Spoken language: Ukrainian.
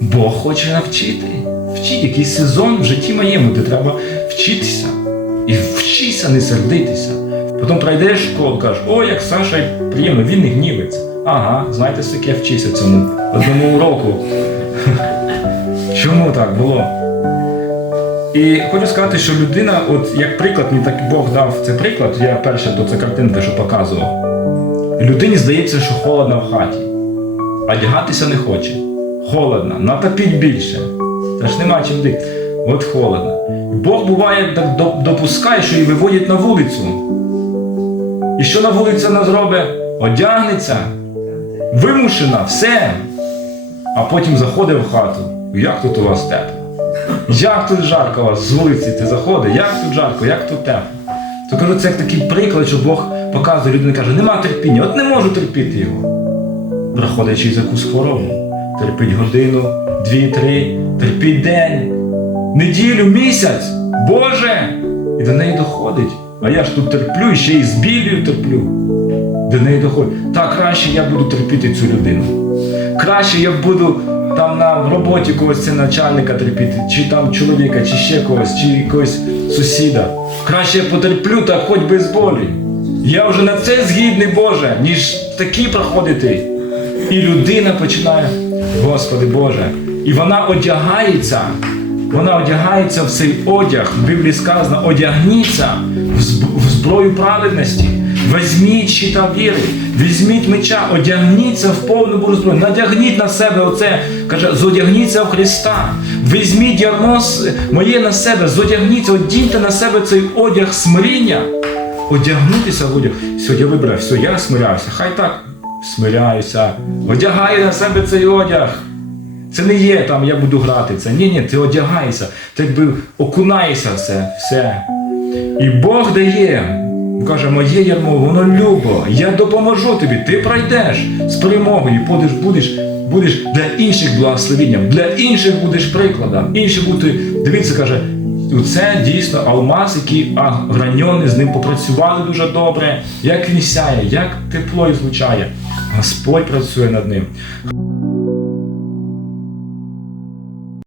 Бог хоче навчити. Вчити якийсь сезон в житті моєму, де треба вчитися. І вчися не сердитися. Потім пройдеш школу, кажеш, о, як Саша приємно, він не гнівиться. Ага, знаєте, скільки я вчився цьому одному уроку. Чому так було? І хочу сказати, що людина, от як приклад, мені так Бог дав цей приклад, я перше то це картинка, що показував. Людині здається, що холодно в хаті, а одягатися не хоче. Холодно, натопіть більше. Та ж нема чим дити. От холодно. Бог буває допускає, що її виводять на вулицю. І що на вулиці вона зробить? Одягнеться, вимушена, все. А потім заходить в хату. Як тут у вас тепло? Як тут жарко у вас з вулиці ти заходиш, як тут жарко, як тут тепло. То кажу, це як такий приклад, що Бог показує, людина каже, нема терпіння, от не можу терпіти його. Проходить через якусь хворобу. Терпить годину, дві, три, терпіть день, неділю, місяць. Боже! І до неї доходить. А я ж тут терплю і ще й з білію терплю. До неї доходить. Так краще я буду терпіти цю людину. Краще я буду там на роботі когось це начальника терпіти, чи там чоловіка, чи ще когось, чи якогось сусіда. Краще я потерплю так хоч без болі. Я вже на це згідний Боже, ніж такі проходити. І людина починає, Господи Боже, і вона одягається, вона одягається в цей одяг. В Біблії сказано, одягніться в зброю праведності. Візьміть щита віри, візьміть меча, одягніться в повну зброю, надягніть на себе оце, каже, зодягніться в Христа. Візьміть ярмо моє на себе, зодягніться, одіньте на себе цей одяг смиріння. Одягнутися в одяг. Сьогодні вибрав, все, я смиряюся. Хай так смиряюся. Одягай на себе цей одяг. Це не є там, я буду грати. Це ні, ні, ти одягаєшся, ти якби окунаєшся в все. І Бог дає, каже, моє ярмо, воно любо, я допоможу тобі, ти пройдеш з перемогою, будеш, будеш, будеш для інших благословенням, для інших будеш прикладом. Інші будуть, дивіться, каже, це дійсно алмаз, який а, з ним попрацювали дуже добре, як він сяє, як тепло і звучає. Господь працює над ним.